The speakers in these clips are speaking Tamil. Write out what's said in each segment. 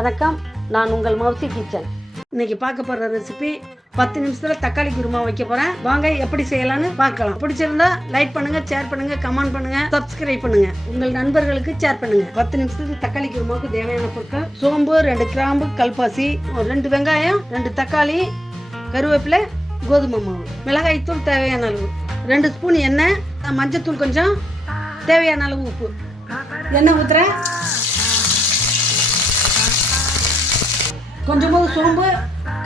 வணக்கம், நான் உங்கள் மௌசி கிச்சன். இன்னைக்கு பார்க்க போகிற ரெசிபி 10 நிமிஷத்தில் தக்காளி குருமா வைக்க போகிறேன். வாங்க எப்படி செய்யலான்னு பார்க்கலாம். பிடிச்சிருந்தா லைக் பண்ணுங்கள், ஷேர் பண்ணுங்கள், கமெண்ட் பண்ணுங்கள், சப்ஸ்கிரைப் பண்ணுங்கள், உங்கள் நண்பர்களுக்கு ஷேர் பண்ணுங்கள். 10 நிமிஷத்துக்கு தக்காளி குருமாவுக்கு தேவையான பொருட்கள்: சோம்பு, 2 கிராம்பு, கல்பாசி, 2 வெங்காயம், 2 தக்காளி, கருவேப்பிலை, கோதுமை மாவு, மிளகாய்த்தூள் தேவையான அளவு, 2 ஸ்பூன் எண்ணெய், மஞ்சத்தூள் கொஞ்சம், தேவையான அளவு உப்பு. எண்ணெய் ஊற்றுறேன். கொஞ்சமாக சோம்பு,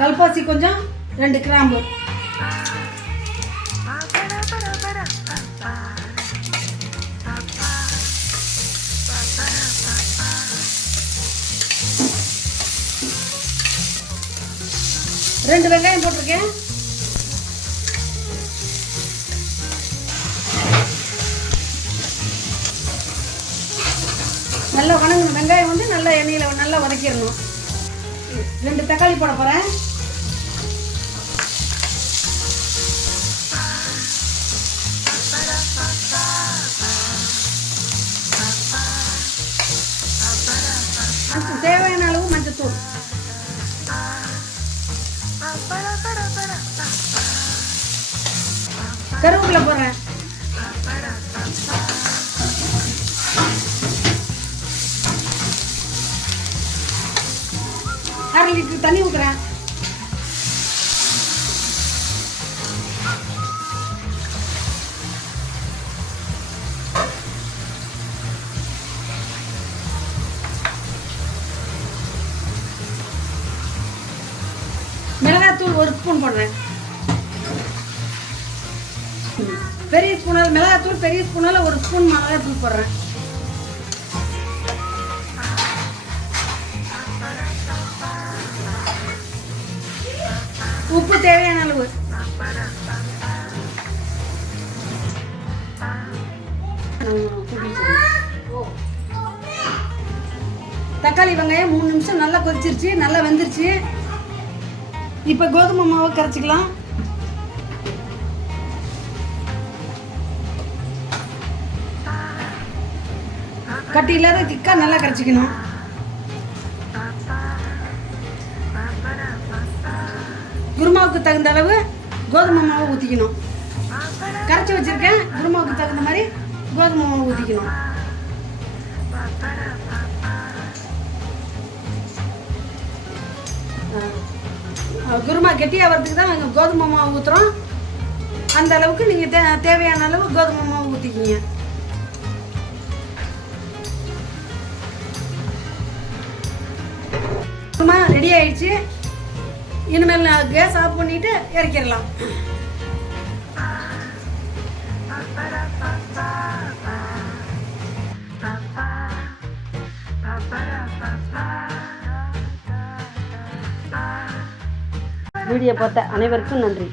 கல்பாசி கொஞ்சம், 2 கிராம்பு. ரெண்டு வெங்காயம் போட்டிருக்கேன். நல்லா வணங்கணும். வெங்காயம் வந்து நல்லா எண்ணெயில் நல்லா வதக்கிடணும். 2 தக்காளி போட போகிறேன். தேவையான அளவு மஞ்சத்தூள், கருவேப்பிலை போடுறேன். அரை லிட்டர் தண்ணி ஊற்றுறேன். மிளகாத்தூள் 1 ஸ்பூன் போடுறேன். பெரிய ஸ்பூனால் மிளகாத்தூள், பெரிய ஸ்பூனால 1 ஸ்பூன் மிளகாத்தூள் போடுறேன். உப்பு தேவையான அளவு. தக்காளி வெங்காயம் 3 நிமிஷம் நல்லா கொதிச்சிருச்சு, நல்லா வெந்துருச்சு. இப்போ கோதுமை மாவு கரைச்சிக்கலாம். கட்டி இல்லாத திக்கா நல்லா கரைச்சிக்கணும். குருமாவுக்கு தகுந்த அளவு கோதுமை மாவு ஊற்றிக்கணும். கரைச்சி வச்சுருக்கேன். குருமாவுக்கு தகுந்த மாதிரி கோதுமை மாவு ஊற்றிக்கணும். குருமா கெட்டியாக வரதுக்கு தான் நாங்கள் கோதுமை மாவு ஊற்றுறோம். அந்த அளவுக்கு நீங்கள் தேவையான அளவு கோதுமை மாவு ஊற்றிக்கிங்க. குருமா ரெடி ஆயிடுச்சு. இனிமேல் நான் கேஸ் ஆஃப் பண்ணிட்டு இறக்கிடலாம். வீடியோ பார்த்த அனைவருக்கும் நன்றி.